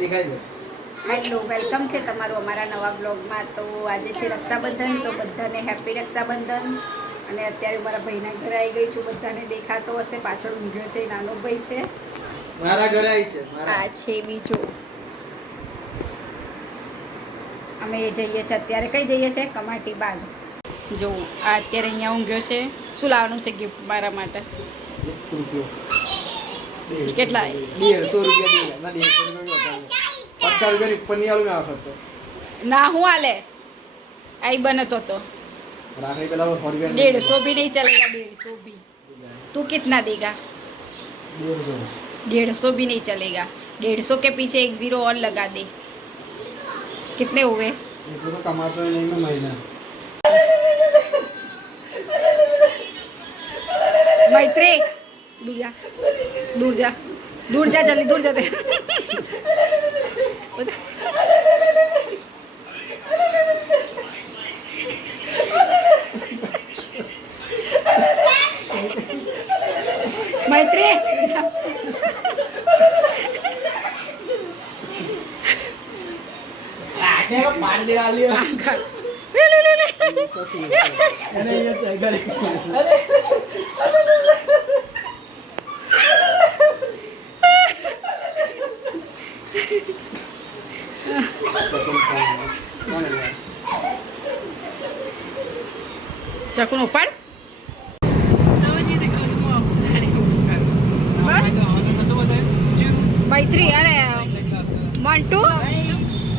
Hello, welcome છે તમારું અમારા નવા બ્લોગમાં. તો આજે છે રક્ષાબંધન, તો બધાને હેપી રક્ષાબંધન. અને અત્યારે મારા ભાઈના ઘરે આવી ગઈ છું. બધાને દેખાતો હશે, પાછળ ઊંઘ્યો છે, નાનો ભાઈ છે. મારા ઘરે આવી છે. આ છે બીજો. અમે જઈએ છીએ અત્યારે, કઈ જઈએ છીએ? કમાટી બાગ. જો આ અત્યારે અહીંયા ઊંઘ્યો છે. શું લાવવાનું છે ગિફ્ટ મારા માટે? કેટલા? 150 રૂપિયા. 50 રૂપિયા ઉપર નહીં આવું ના વખત ના હું હાલે આઈ બનતો તો રાખડી પેલા 100 150 भी नहीं चलेगा. 150 भी तू कितना देगा? 150 भी नहीं चलेगा. 150 के पीछे एक जीरो और लगा दे. कितने हुए? तो कमाता ही नहीं मैं महीना. मैत्री दूर जा जल्दी दूर जा दे. मैत्री पानी दे डाल लिया. ले ये तो घर ચકુનો ઉપાડ. મૈત્રી અરે મંટુ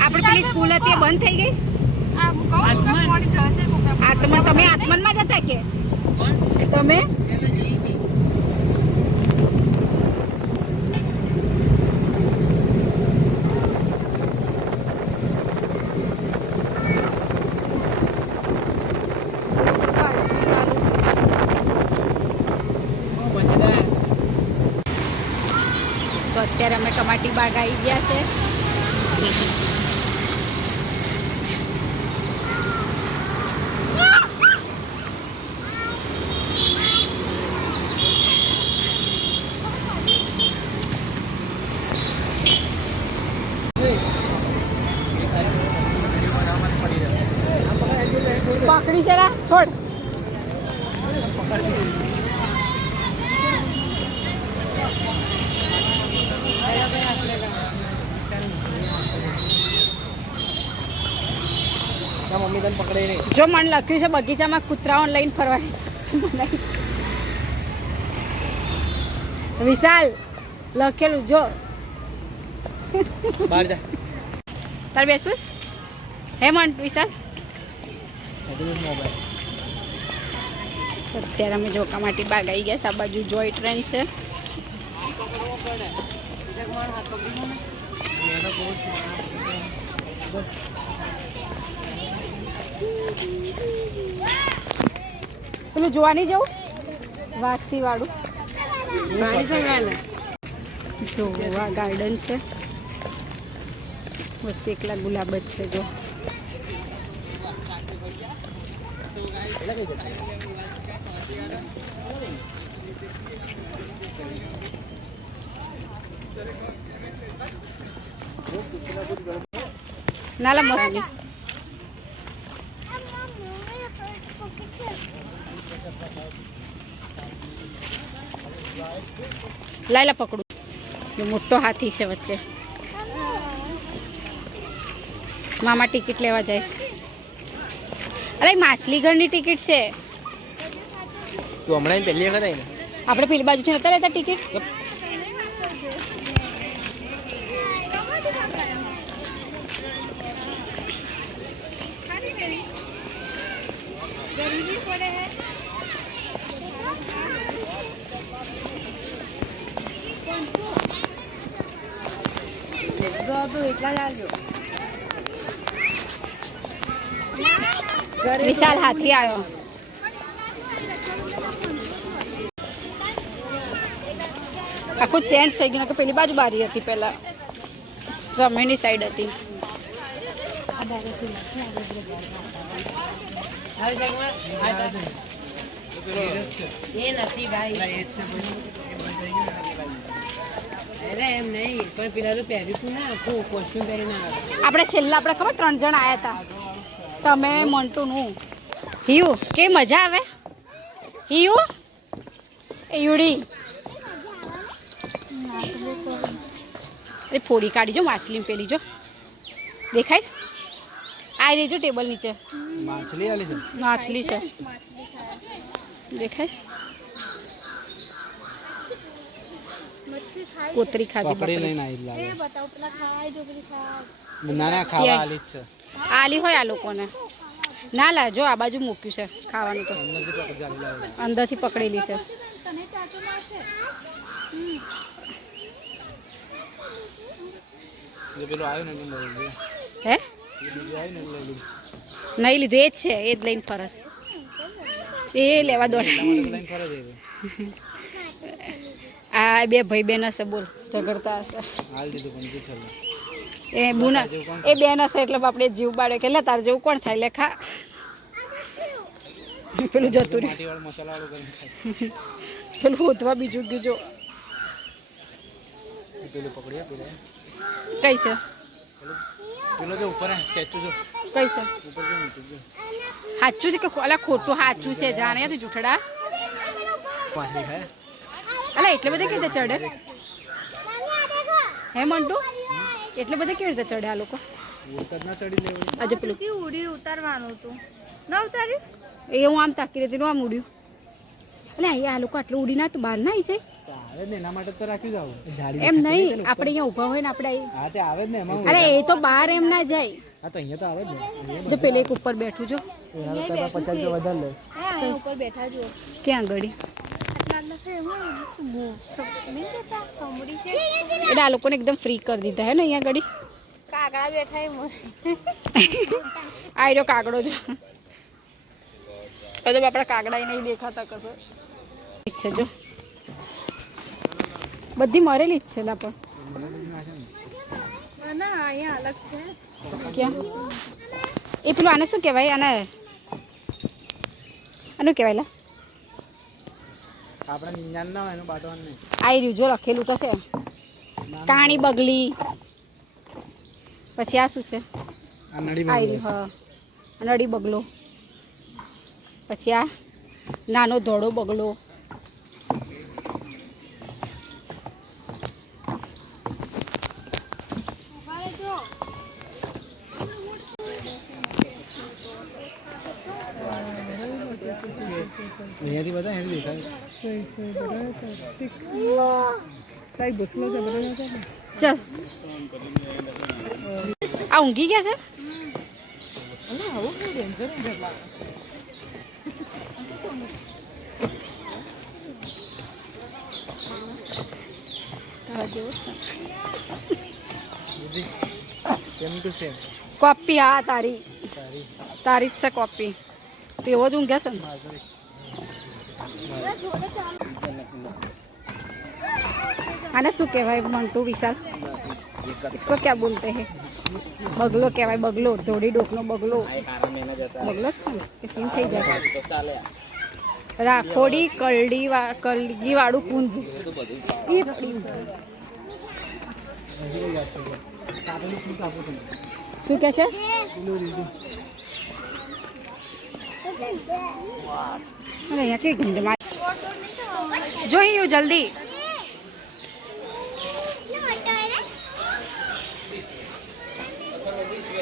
આપણે પેલી સ્કૂલ હતી બંધ થઈ ગઈ. આત્મન તમે આત્મનમાં જતા કે તમે? તો અત્યારે અમે કમાટી બાગ આવી ગયા છે. પકડી છે છોડ. મમ્મી તને પકડે નહીં. જો મને લખ્યું છે બગીચામાં કૂતરાઓ લઈને ફરવાની શક્તિ બનાવી છે. વિશાલ લખેલું જો બહાર જા. તારે બેસવું છે? હેમંત વિશાલ અત્યારે અમે જો કમાટી બાગ આવી ગયા છે. આ બાજુ જોઈ ટ્રેન છે. પેલું જોવા નહીં જવું વાક્ષી વાળું? જો આ ગાર્ડન છે, વચ્ચે એકલા ગુલાબ જ છે. જો નાલા મરાની લાયલા પકડું. મોટો હાથી છે વચ્ચે. મામા ટિકિટ લેવા જાય છે. અરે માછલી ઘરની ટિકિટ છે. તું હમણાં પહેલી વખત આવી ને? આપણે પેલી બાજુથી નતા લેતા ટિકિટ? વિશાલ હાથી આવ્યો. આખું ચેન્જ થઈ ગયું. પેલી બાજુ બારી હતી પહેલા, રમેની સાઈડ હતી. એ નથી ભાઈ. અરે એમ નહીં પણ પેલા તો પહેર્યું તું ને આખું કોસ્ટ્યુમ પહેરીને આવ્યા. આપણે છેલ્લા આપણે ખબર 3 જણ આવ્યા હતા, તમે મોન્ટુનું હિયુ. કે મજા આવે હિયુ એ યુડી. અરે ફોડી કાઢી જો માછલી પેલી જો દેખાય આ રેજો ટેબલ નીચે માછલી આલી છે. માછલી છે દેખાય. કોતરી ખાધી પકડી બકરી. લઈને આવી લાગે. ના ના ખાવા આલી જ છે. આલી હોય આ લોકોને ના લા જો આ બાજુ મૂક્યું છે ખાવાનું તો અંદરથી પકડી આલી લાગે. અંદરથી પકડેલી છે. જે પેલું આવ્યું ને એટલે લઈ લીધું. હે એ બીજું આવ્યું ને એટલે લઈ લીધું. નહીં લીધું એ જ છે એ જ લઈને ફરસ એ લેવા દોડ. એટલા માટે તો લઈને ફરે છે એ. આ બે ભાઈ બેન હશે બોલ ઝઘડતા હશે હાલ દીધું પણ શું થયું? એ બુના એ બેન હશે એટલે આપણે જીવ પાડે કે લે તારે જેવું કોણ થાય લે ખા પેલું જતું રહ્યું માટીવાળું મસાલાવાળું કરીને ખાય. પેલું હોતવા બીજું ગયું જો એ પેલું પકડીએ પેલું કઈ છે પેલો જો ઉપર સ્ટેચ્યુ જો કઈ છે ઉપર જો મૂકી જો સાચું છે કે અલા ખોટું સાચું છે જાણે તું જૂઠડા માછલી ખાય. અલા એટલે બધે કેવી રીતે ચડે હે મંટુ એટલે બધે કેવી રીતે ચડે આ લોકો ઉતર ના ચડી લેવું. આજે પેલું ઉડી ઉતારવાનું હતું ન ઉતાર્યું એ હું આમ તાકી રહેતી આમ ઉડ્યું એટલે અહીંયા આ લોકો આટલું ઉડી ના તો બહાર ના આવી જાય તો આવે ને એના માટે તો રાખ્યું જાવ જાડી. એમ નહીં આપણે અહીંયા ઊભા હોય ને આપણે અહીં- હા તે આવે જ ને એમાં. અરે એ તો બહાર એમ ના જાય હા તો અહીંયા તો આવે જ ને. જો પેલે એક ઉપર બેઠું જો એના તો તારા 50 રૂપિયા વધારે લે. અહીંયા ઉપર બેઠા જુઓ ક્યાં ગળી આટલા છે નહીં જતા સમુડી છે એટલે આ લોકોને એકદમ ફ્રી કરી દીધા હે ને અહીંયા ગળી કાગડા બેઠા એમ આ રહ્યો કાગડો જો તો આપણા કાગડા નહીં દેખાતા કશો છે જો બધી મરેલી જ છે લા પણ ના અહીંયા અલગ છે ક્યાં એ પેલું આને શું કહેવાય આને આનું કહેવાય લા આપણે નિંજાન ના હોય એનું બાટવાનું નહીં. આ રહ્યું જો લખેલું તો છે કાણી બગલી પછી આ શું છે આ નડી આ રહ્યું હા નડી બગલો પછી આ નાનો ધોળો બગલો અહીંયાથી બધા એમ દેખાય. ચલ આ ઊંઘી ગયા છે સેમ ટુ સેમ. કોપી હા તારી તારી તારી જ છે કોપી તો એવો જ ઊંઘે છે ને માધુરી. આને શું કહેવાય મંટુ વિશાલ इसको क्या बोलते हैं બગલો કહેવાય બગલો ધોળી ડોકનો બગલો બગલો જ છે ને કે સીન થઈ જાય રાખોડી કલગી વાળું કુંજ એ પડી. શું કે છે અરે અહીંયા કેવી ગંધ મારી જોઈ જલ્દી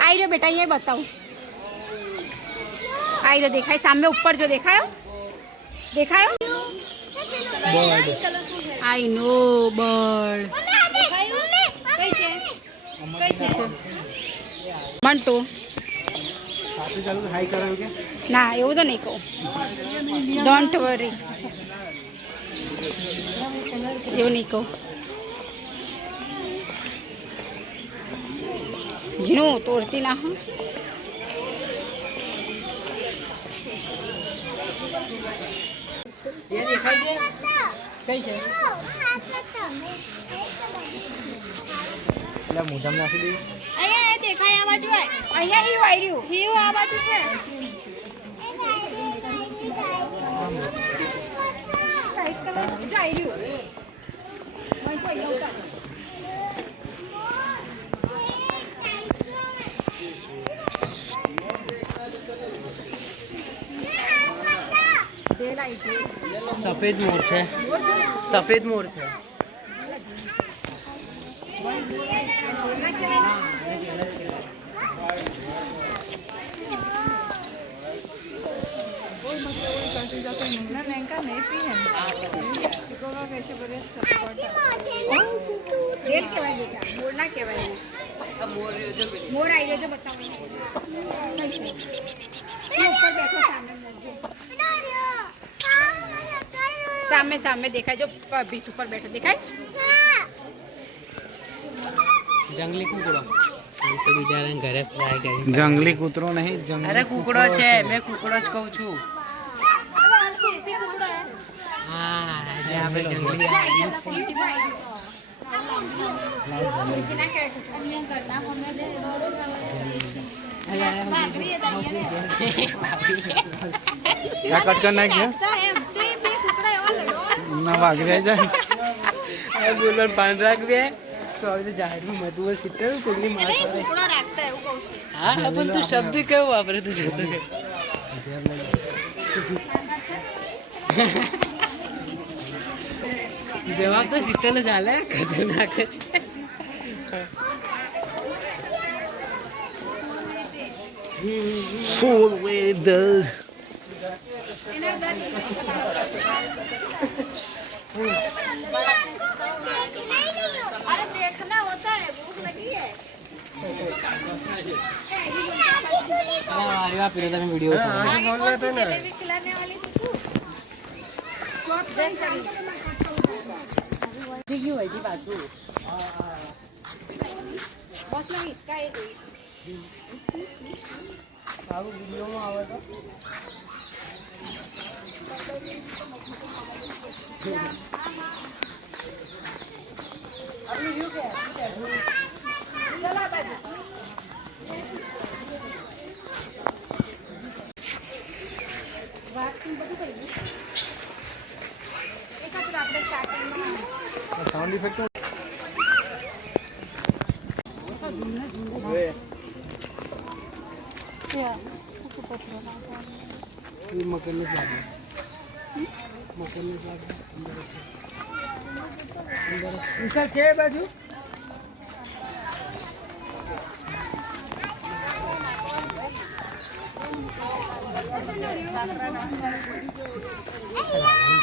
आई रो बेटा ये बताओ आई रो देखाय सामने ऊपर जो देखायो देखायो आई नो बर्ड मंटू સાથે ચાલુ હાઈ કરાવ્યું કે ના એવું તો નહીં કહું ડોન્ટ વરી એવું નહીં કહું ઝીણું તોડતી ના હું એ દેખાય છે કઈ છે એટલે મોઢામાં નાખી દઈએ. અહીંયા એ દેખાય આ બાજુ અહીંયા હિયું આવ્યું હિયું આ બાજુ છે આવ્યું સફેદ મોર છે. સફેદ મોર છે. રેલ કહેવાય બેટા, મોર ના કહેવાય. મોર આવી ગયો છે, બતાવો. ઉપર બેઠો સામે સામે દેખાય, જો ભીત ઉપર બેઠો દેખાય. જંગલી કૂકડો તો બિચારા ઘરે ફ્રાય કરી. જંગલી કૂતરો નહીં, અરે કૂકડો છે, મેં કૂકડો જ કહું છું. હા જે આપણે જંગલી કટ કર નાખ્યા ના વાઘરી આવી જાય. બોલો પાન રાખવે તો હવે જાહેરમાં મધુર સીટર કોઈની માર પડે. હા પણ તું શબ્દ કેવો વાપરે તું જોતો કે જવાબ તો શીતલ જ હાલે. ખતરનાક છે. ફૂલ વેધર अरे देखना होता है, भूख लगी है. આવ્યા પીરે તમે વિડિયો आगे कौन सी जलेबी खिलाने वाली थी तू? થઈ ગયું હોય પાછું. બસ ના હિસકા એ જોઈ. આવું વિડિયોમાં આવે તો સાઉન્ડ ઇફેક્ટ મકરને જ લાગે. મકરને જ લાગે. અંદર છે બાજુ.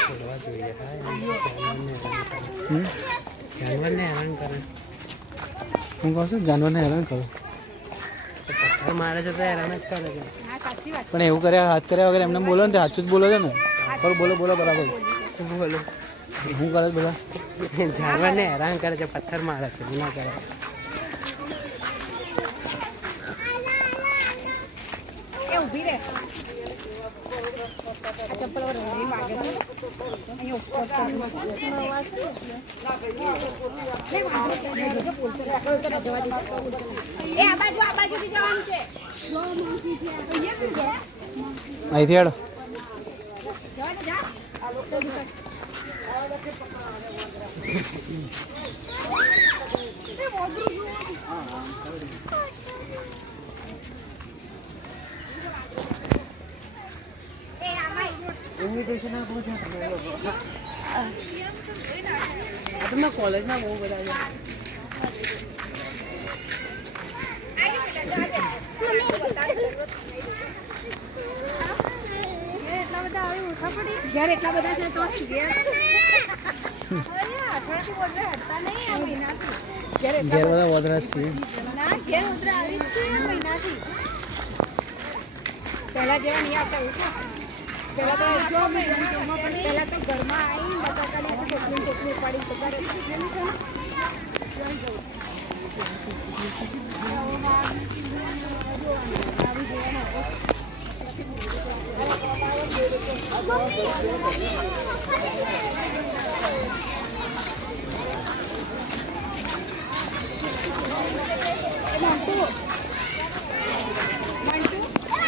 છોડવા જોઈએ. જાનવરને હેરાન કરે. હું કહું છું જાનવરને હેરાન કરો, પથ્થર મારે છે તો હેરાન જ કરે છે. હા સાચી વાત. પણ એવું કર્યા હાથ કર્યા વગર એમને બોલો ને તે સાચું જ બોલો છો ને. બોલો બોલો બોલો બરાબર. શું બોલું? હું કરે બધા જાનવરને હેરાન કરે છે, પથ્થર મારે છે, ગુના કરે. એ ઊભી રહે. આ ચપ્પલ વગર રડી વાગે છે. અહીંયા ઉપર જવા દે. એ આ બાજુથી જવાનું છે. અહીંથી હેડો. જવા દે, જા. તમે કોલેજમાં બહુ બધા છે. ઘેર એટલા બધા છે તો ઘેર ઘેર બધા વોદરા જ છીએ. પહેલા જેવા નહીં આવતા એવું છે. પહેલા તો જો પહેલા તો ઘરમાં આવીને બટાકાની ટોપલી ટોપલી ઉપાડી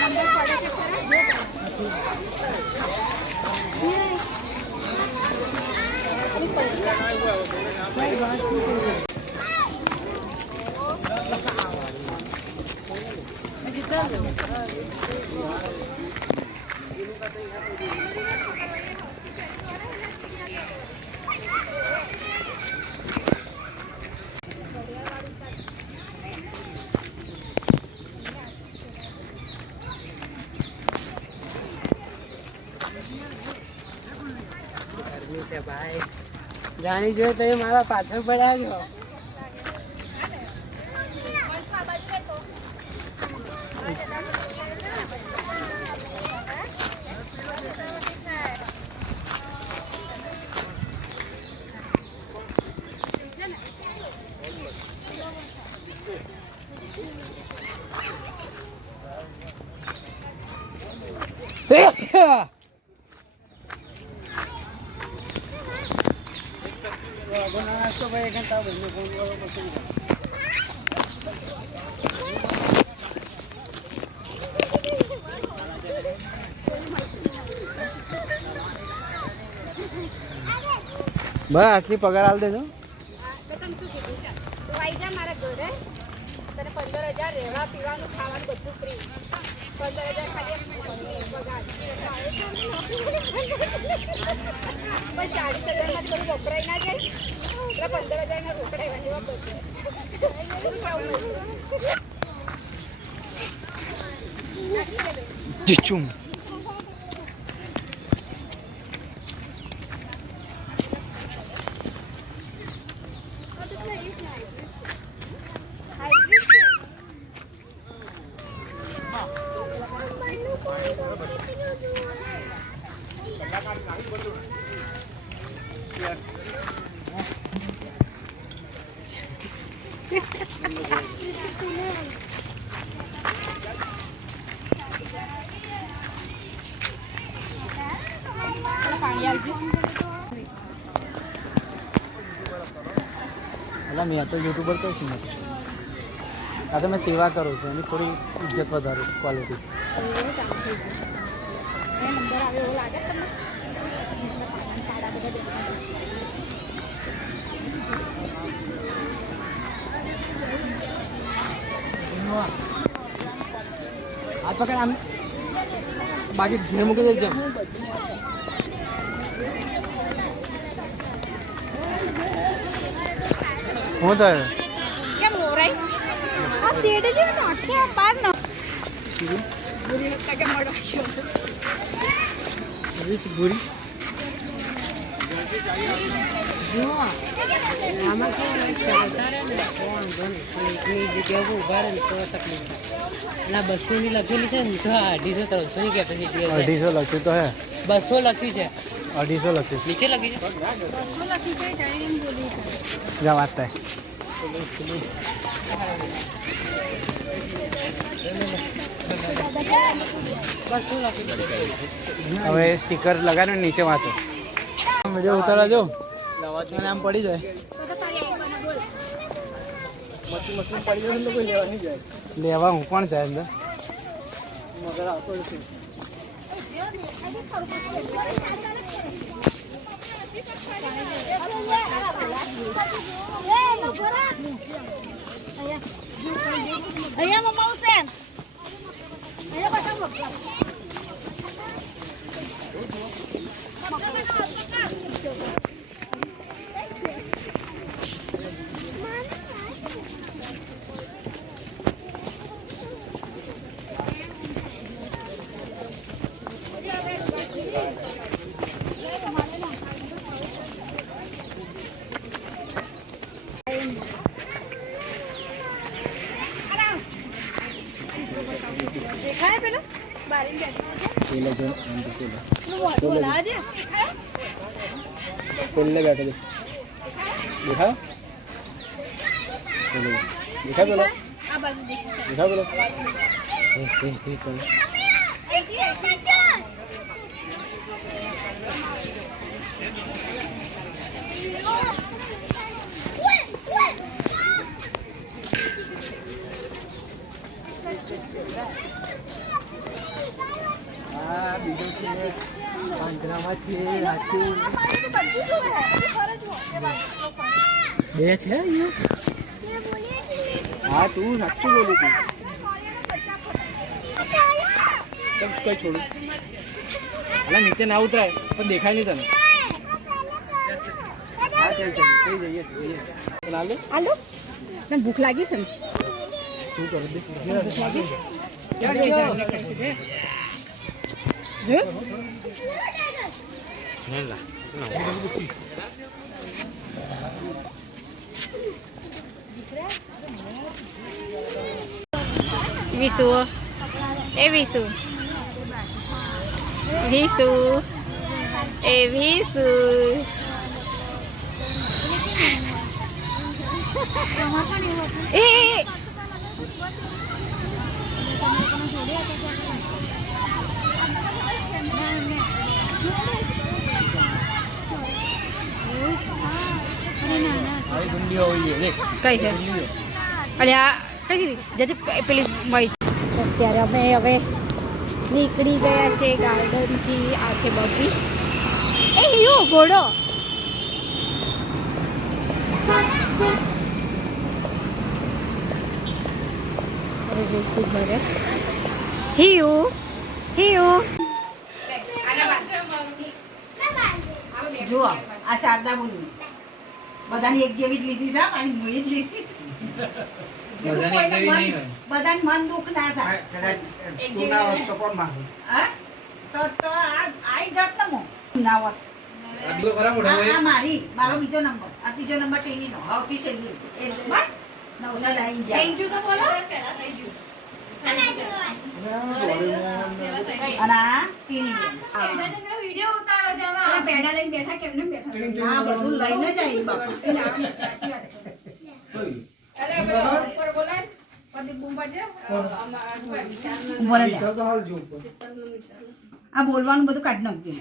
નંબર પડે છે ખરા? ભાઈ જાણી જોયે તો એ મારા પાછળ પડ્યા ગયો. બસ આટલી પગાર આલ દેજો. તો તમે શું કીધું છે? તું આવી જા મારા ઘરે, તને 15,000 રહેવા પીવાનું ખાવાનું બધું ફ્રી. 15,000 ખાલી પગાર. પણ 40,000 માંથી બધું વપરાય ના જાય. એટલે 15,000 ના રોકડા એવા બધું. ચીચું મેં તો યુટ્યુબર તો છું. આ તો મેં સેવા કરું છું એની થોડી ઇજ્જત વધારું ક્વોલિટી. નંબર આવે એવું લાગે તમને? આ પકડ આમ બાકી ઘેર મૂકી દેજો. હું તો કેમ મોરાઈ? આ તેડે જે નાખે આ પાર ન પૂરી લગતા કે મળો પૂરી આમાં કેવું ચાલતા રહે ને તો વાંધો નહીં. એકની જગ્યા ઉભા રહે ને તો તકલીફ. એટલે 200 ની લખેલી છે ને તો 250 300 ની કેપેસિટી હશે. 250 લખ્યું તો હે. 200 લખ્યું છે. 250 લખ્યું નીચે લખી છે. જા વાત થાય. હવે સ્ટીકર લગાડો ને નીચે વાંચો. વિડીયો ઉતારા જો અને આમ પડી જાય. લેવા હું પણ જાય અંદર. અહીંયા મમ્મા ઉસેન અહીંયા પાછા દેખાય પેલો બારીને બેઠો છે બોલા છે પેલે બેઠો દેખાય દેખાય પેલો આ બાજુ દેખાય પેલો આ બીજો છે આંધ્રામાં છે રાજુ બે છે હા તું સાચું બોલું છું કઈ છોડું એટલે નીચે ના ઉતરાય પણ દેખાય નહીં તને હા ચાલ ચાલ કઈ જઈએ ચાલે આલો તને ભૂખ લાગી છે ને શું કરી દઈશ ભૂખ લાગી જો હેલા વિશુ એ વિશુ વિશુ એ વિશુ એ કઈ છે અરે આ કઈ જજે પેલી મળી અત્યારે અમે હવે નીકળી ગયા છે ગાર્ડનથી. આ છે બગી. એ હીરો ઘોડો હવે જઈશું ઘરે. હિયુ હિયુ જુઓ આ શારદા બોલું બધાની એક જેવી જ લીધી છે અને મોઈ જ લીધી બધાને મન દુઃખ ના થાય હા? તો આઈ જાત ને મો ના હોત. આ મારો બીજો નંબર આ ત્રીજો નંબર ટીની નો આવતી છે એ બસ નવસા લાઈન જાય થેન્ક યુ તો બોલો અને આ ટીની વિડિયો ઉતારો જવા પેડા લઈને બેઠા કેમને બેઠા હા બધું લઈને જાય બાપા આ બોલવાનું બધું કાઢી નાખજો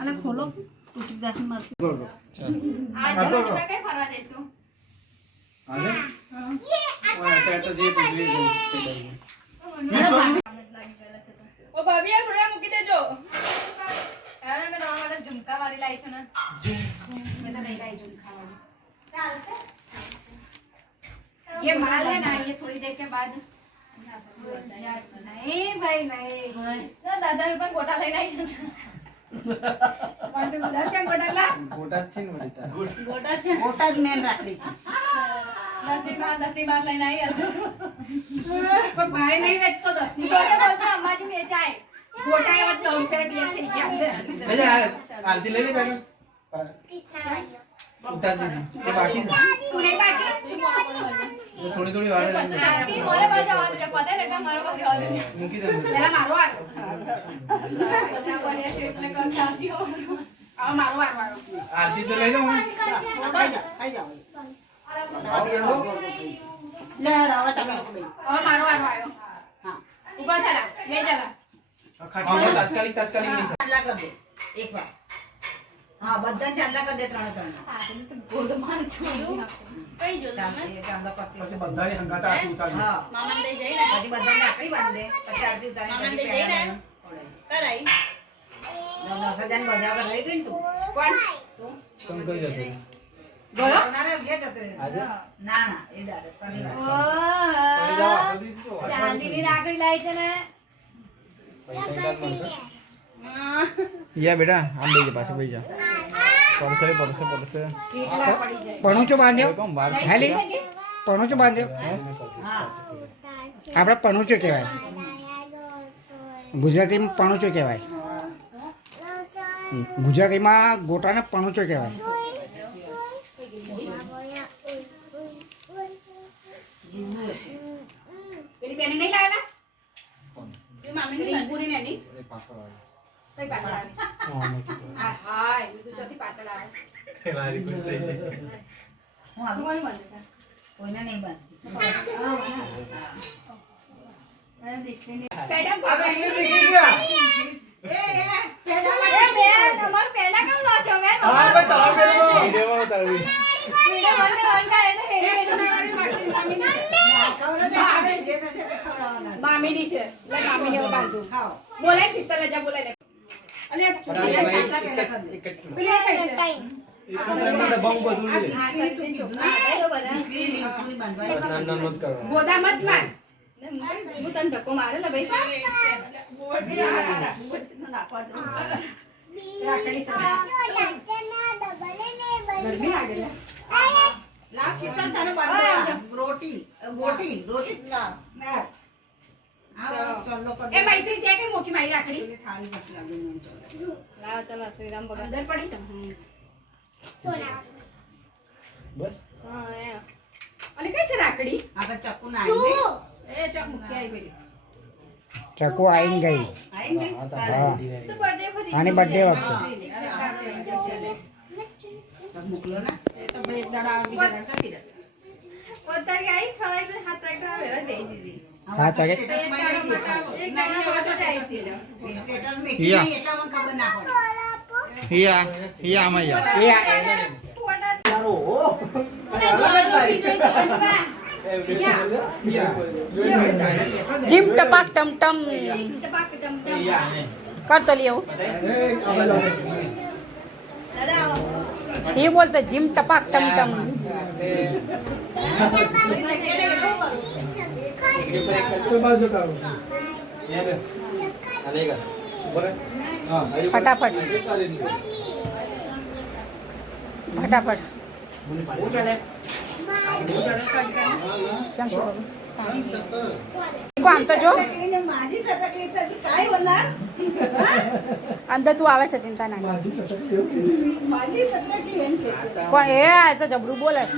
અને ખોલો તૂટી જશે મારથી ઝુમકા વાળી લાવી છે ને ये माल है ना ये थोड़ी देर के बाद नहीं भाई नहीं દાદા પણ ગોટા લઈને આવી છે પણ તું બધા ક્યાં ગોટા લા ગોટા છે મોટા જ મેન રાખડી છે 10 બાર લઈને આવી હશે પણ ભાઈ નહીં વેચતો 10 ની બોલતે બોલતે અમારી વેચાય ગોટા એવા તો ઉપર બે થઈ ગયા છે તું નહીં બાકી થોડી વાર આરતી મારે બાજુ આવવાનું છે પતે ને એટલે મારો બાજુ આવવાનું છે મૂકી દે પેલા મારો વાર પછી આ બોલ્યા છે એટલે કહું છું આરતી આવવાનું આ મારો વાર વાળો આરતી તો લઈ લો હું ખાઈ જાઓ લે હવે તમે લોકો બે હવે મારો વાર વાળો હા ऊपर चला ले चला તાત્કાલિક નહીં ચાંદલા કર દે એક વાર હા બધાને ચાંદલા કર દે ત્રણે ત્રણ હા તો ગોદમાં છું કઈ જો ચાંદલા કરતી પછી બધાની હંગાતા આરતી ઉતારજો હા મામા દઈ જઈ ને પછી બધાને આકડી બાંધ દે પછી આરતી ઉતારી મામાને પછી દઈ પેડા ને? બાંધ. કરાઈ સજાને બધા રહી ગઈ તું कौन કમ કરી જતો बोलो ના ગયા જતો રહ્યો. આજે ના ના એ દાડે શનિવાર ચાંદીની રાખડી લાવી છે ને પૈસા મળશે યા બેટા આમ બેજે પાછો બેજા પડશે કેટલા પડી જાય પણુચો બાંધ્યો કોમ વાર હાલી પણુચો બાંધ્યો હા આપણે પણુચો કહેવાય ગુજરાતીમાં પણુચો કહેવાય ગુજરાતીમાં ગોટાને પણુચો કહેવાય પેલી બેને નહીં લાવેલા પેલી મામી ની પૂરી બેની કઈ પાછળ આવે હા હાય બધું ચોથી પાછળ આવે મારી ખુશ થઈ જાય હું આવું કોણ બંધ છે કોઈને નહીં બાંધતી મને દિશની મેડમ આ તો ઇંગ્લિશ શીખી ગયા એ બેન તમાર પેડા કેમ ના છો બેન હા ભાઈ તાર પેલો વિડિયોમાં ઉતારવી વિડિયો વન કા એને એ સોનાવાળી માસી મામીની છે. ખવડાવવાના જે નથી તે ખવડાવવાના. મામીની છે લે મામીને હવે બાંધું ખાઓ. બોલાય શીતલ રજા બોલાય લે અને એક છોકરી આ ચાંદલા પહેલા કરી દે. પેલી આ કઈ છે ડબ્બામાં બધું લે આ સત્ય ચોખા આટે તો બધા પૂરી બાંધવાની. બસ નામ નામ મત કરો ગોદા મત માર હું તને ધક્કો મારે ને ભાઈ રાખડી છે ગરમી લાગે લે લાવ શીતલ તને બાંધી. રોટી જ લાવ. ના. એ મૈત્રી ત્યાં કે મોકી મારી રાખડી થાળી પછી લાગી ચાલો લાવ ચલો શ્રીરામ ભગવાન અંદર પડી છે બસ હા એ અને કઈ છે રાખડી આપણે ચક્કુ ના આવી એ ચક મૂકી આવી પેલી ચકુ આવીને ગઈ હા તો બર્થડે પર આની બર્થડે વખતે મોકલો ને એ તો ભાઈ એક દાડા બીજા દાડા જતી રહે પોતાની આઈ છળાઈ તો હાથ એકડા વેરા દે દીધી હા ચાલે એક નાના પાછળ આવી હતી લો સ્ટેટસ મેકી નહીં એટલે મને ખબર ના પડે આમાં જીમ ટપાક ટમ ટમ ટપાક ટમ ટમ કર તો લીઓ દાદા આવો એ બોલતો જીમ ટપાક ટમ ટમ ફટાફટ ફટાફટ કેમ શું કરું આમ તો જો એને માજી સટકલી તો કાઈ હોનાર અંદર તું આવે છે ચિંતા ના કર. માજી સટકલી એમ કે પણ એ આ તો જબરું બોલે છે.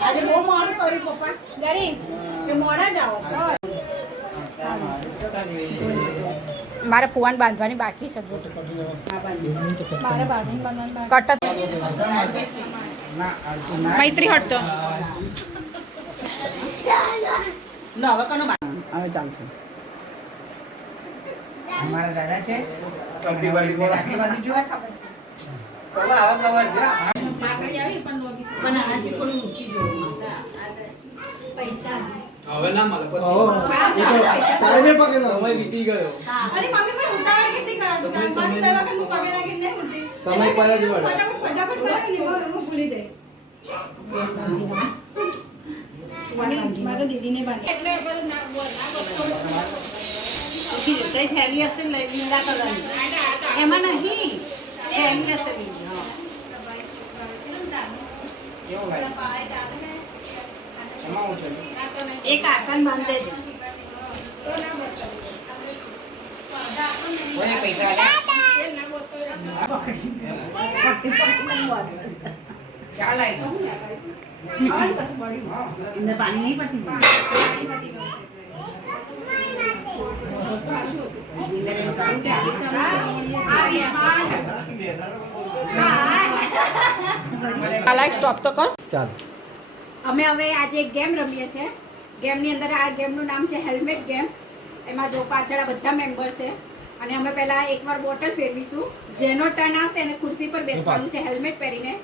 આજે બહુ મોડું કર્યું પપ્પા ગાડી કે મોડા જાઓ મારે ફુવાન બાંધવાની બાકી છે જો મારે ભાભીને બનાવવાનું કટ ના આવતું ના મૈત્રી હટતો ન હવે કનો હવે ચાલશે અમારા દાદા છે પણ આનાથી થોડી ઊંચી જોવું પૈસા હવે ના મળે સમય વીતી ગયો અરે મમ્મી પણ ઉતાવળ કેટલી કરો છો કામ બાકી દવા કે હું પગે લાગી નહીં ઉઠી સમય પર જ વળે. ફટાફટ કરો ને હું ભૂલી જાય મારા દીદીને બાંધી કઈ થેલી હશે ને લીલા કલરની એમાં નહીં થેલી હશે લીલી હા એક આસન બાંધી દેજો અંદર પાણી નહીં પડતી લાઈક સ્ટોપ તો કર. ચાલ અમે હવે આજે એક ગેમ રમીએ છીએ. ગેમની અંદર આ ગેમનું નામ છે હેલ્મેટ ગેમ. એમાં જો પાછળ આ બધા મેમ્બર છે અને અમે પહેલા એકવાર બોટલ ફેરવીશું. જેનો ટર્ન આવશે એને ખુરશી પર બેસવાનું છે હેલ્મેટ પહેરીને.